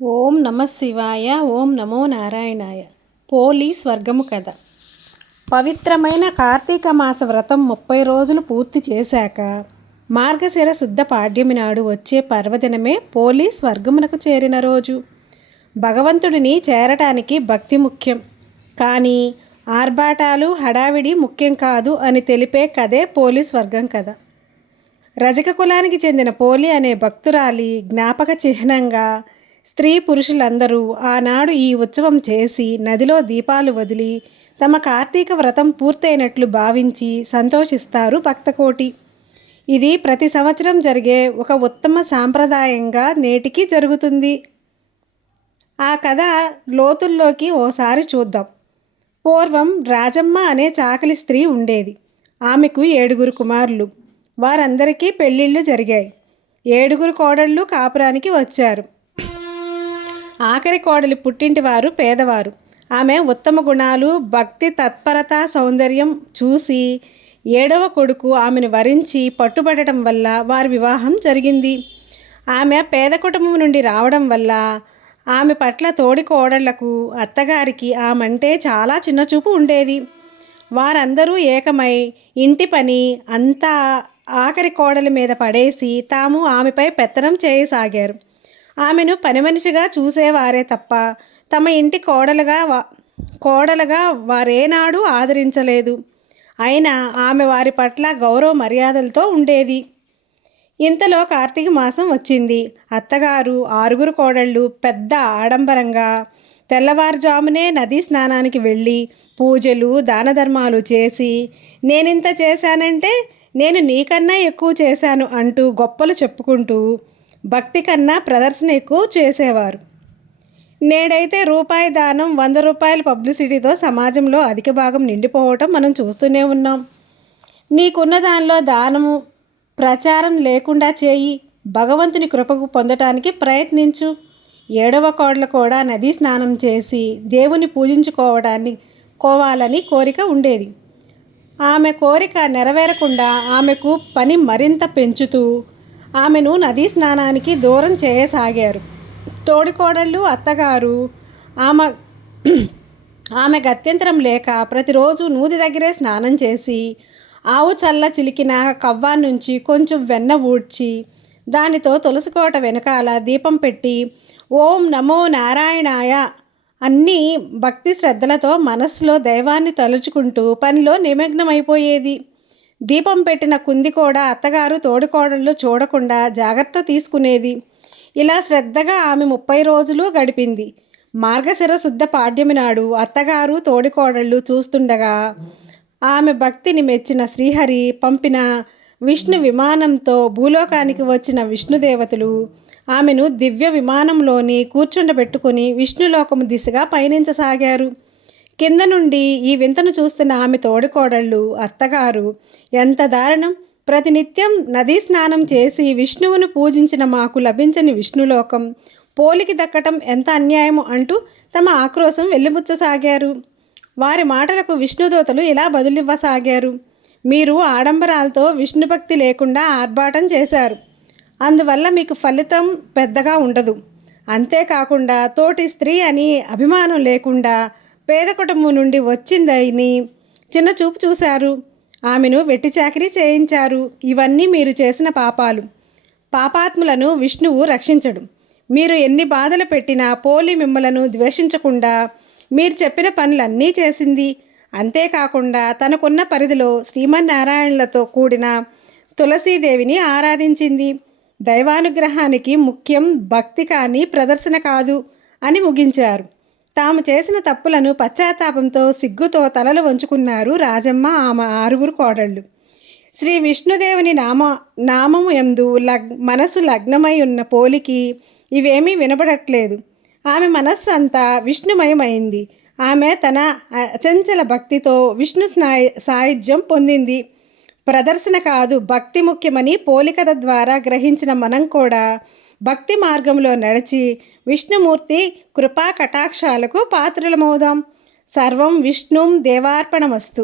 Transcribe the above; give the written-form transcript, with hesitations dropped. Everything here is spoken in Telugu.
ఓం నమ శివాయ. ఓం నమో నారాయణాయ. పోలి స్వర్గము కథ. పవిత్రమైన కార్తీక మాస వ్రతం 30 రోజులు పూర్తి చేశాక మార్గశిర శుద్ధ పాడ్యమి నాడు వచ్చే పర్వదినమే పోలి స్వర్గమునకు చేరిన రోజు. భగవంతుడిని చేరటానికి భక్తి ముఖ్యం, కానీ ఆర్భాటాలు హడావిడి ముఖ్యం కాదు అని తెలిపే కథే పోలి స్వర్గం కథ. రజక కులానికి చెందిన పోలి అనే భక్తురాలి జ్ఞాపక చిహ్నంగా స్త్రీ పురుషులందరూ ఆనాడు ఈ ఉత్సవం చేసి నదిలో దీపాలు వదిలి తమ కార్తీక వ్రతం పూర్తయినట్లు భావించి సంతోషిస్తారు భక్తకోటి. ఇది ప్రతి సంవత్సరం జరిగే ఒక ఉత్తమ సాంప్రదాయంగా నేటికి జరుగుతుంది. ఆ కథ లోతుల్లోకి ఓసారి చూద్దాం. పూర్వం రాజమ్మ అనే చాకలి స్త్రీ ఉండేది. ఆమెకు 7 కుమారులు. వారందరికీ పెళ్ళిళ్ళు జరిగాయి. 7 కోడళ్ళు కాపురానికి వచ్చారు. ఆఖరి కోడలి పుట్టింటి వారు పేదవారు. ఆమె ఉత్తమ గుణాలు, భక్తి తత్పరత, సౌందర్యం చూసి 7వ కొడుకు ఆమెను వరించి పట్టుబడటం వల్ల వారి వివాహం జరిగింది. ఆమె పేద కుటుంబం నుండి రావడం వల్ల ఆమె పట్ల తోడి కోడళ్లకు, అత్తగారికి ఆమంటే చాలా చిన్నచూపు ఉండేది. వారందరూ ఏకమై ఇంటి పని అంతా ఆఖరి కోడలి మీద పడేసి తాము ఆమెపై పెత్తనం చేయసాగారు. ఆమెను పని మనిషిగా చూసేవారే తప్ప తమ ఇంటి కోడలుగా వారేనాడు ఆదరించలేదు. అయినా ఆమె వారి పట్ల గౌరవ మర్యాదలతో ఉండేది. ఇంతలో కార్తీక మాసం వచ్చింది. అత్తగారు 6 కోడళ్ళు పెద్ద ఆడంబరంగా తెల్లవారుజామునే నదీ స్నానానికి వెళ్ళి పూజలు దాన ధర్మాలు చేసి, నేనింత చేశానంటే నేను నీకన్నా ఎక్కువ చేశాను అంటూ గొప్పలు చెప్పుకుంటూ భక్తి కన్నా ప్రదర్శన ఎక్కువ చేసేవారు. నేడైతే రూపాయి దానం 100 రూపాయల పబ్లిసిటీతో సమాజంలో అధిక భాగం నిండిపోవటం మనం చూస్తూనే ఉన్నాం. నీకున్న దానిలో దానము ప్రచారం లేకుండా చేయి, భగవంతుని కృపకు పొందటానికి ప్రయత్నించు. 7వ కోడలు కూడా నదీ స్నానం చేసి దేవుని పూజించుకోవాలని కోరిక ఉండేది. ఆమె కోరిక నెరవేరకుండా ఆమెకు పని మరింత పెంచుతూ ఆమెను నదీ స్నానానికి దూరం చేయసాగారు. తోడికోడళ్ళు, అత్తగారు ఆమె గత్యంతరం లేక ప్రతిరోజు నూతి దగ్గరే స్నానం చేసి ఆవు చల్ల చిలికిన కవ్వా నుంచి కొంచెం వెన్న ఊడ్చి దానితో తులసికోట వెనకాల దీపం పెట్టి ఓం నమో నారాయణాయ అన్నీ భక్తి శ్రద్ధలతో మనస్సులో దైవాన్ని తలుచుకుంటూ పనిలో నిమగ్నమైపోయేది. దీపం పెట్టిన కుంది కూడా అత్తగారు తోడికోడళ్ళు చూడకుండా జాగ్రత్త తీసుకునేది. ఇలా శ్రద్ధగా ఆమె 30 రోజులు గడిపింది. మార్గశిర శుద్ధ పాడ్యమి నాడు అత్తగారు తోడికోడళ్ళు చూస్తుండగా ఆమె భక్తిని మెచ్చిన శ్రీహరి పంపిన విష్ణు విమానంతో భూలోకానికి వచ్చిన విష్ణుదేవతలు ఆమెను దివ్య విమానంలోని కూర్చుండబెట్టుకుని విష్ణులోకము దిశగా పయనించసాగారు. కింద నుండి ఈ వింతను చూస్తున్న ఆమె తోడికోడళ్ళు, అత్తగారు ఎంత దారుణం! ప్రతినిత్యం నదీ స్నానం చేసి విష్ణువును పూజించిన మాకు లభించని విష్ణులోకం పోలికి దక్కటం ఎంత అన్యాయము అంటూ తమ ఆక్రోశం వెల్లిబుచ్చసాగారు. వారి మాటలకు విష్ణుదూతలు ఇలా బదులివ్వసాగారు. మీరు ఆడంబరాలతో విష్ణుభక్తి లేకుండా ఆర్భాటం చేశారు. అందువల్ల మీకు ఫలితం పెద్దగా ఉండదు. అంతేకాకుండా తోటి స్త్రీ అని అభిమానం లేకుండా పేద కుటుంబం నుండి వచ్చిందని చిన్న చూపు చూశారు. ఆమెను వెట్టి చాకిరీ చేయించారు. ఇవన్నీ మీరు చేసిన పాపాలు. పాపాత్ములను విష్ణువు రక్షించడు. మీరు ఎన్ని బాధలు పెట్టినా పోలి మిమ్మలను ద్వేషించకుండా మీరు చెప్పిన పనులన్నీ చేసింది. అంతేకాకుండా తనకున్న పరిధిలో శ్రీమన్నారాయణులతో కూడిన తులసీదేవిని ఆరాధించింది. దైవానుగ్రహానికి ముఖ్యం భక్తి కానీ ప్రదర్శన కాదు అని ముగించారు. తాము చేసిన తప్పులను పశ్చాత్తాపంతో సిగ్గుతో తలలు వంచుకున్నారు రాజమ్మ, ఆమె 6 కోడళ్ళు. శ్రీ విష్ణుదేవుని నామము యందు మనసు లగ్నమై ఉన్న పోలికి ఇవేమీ వినపడట్లేదు. ఆమె మనస్సు అంతా విష్ణుమయమైంది. ఆమె తన అచంచల భక్తితో విష్ణు సాయుధ్యం పొందింది. ప్రదర్శన కాదు భక్తి ముఖ్యమని పోలికథ ద్వారా గ్రహించిన మనం కూడా భక్తి మార్గంలో నడిచి విష్ణుమూర్తి కృపా కటాక్షాలకు పాత్రులమవుదాం. సర్వం విష్ణుం దేవార్పణమస్తు.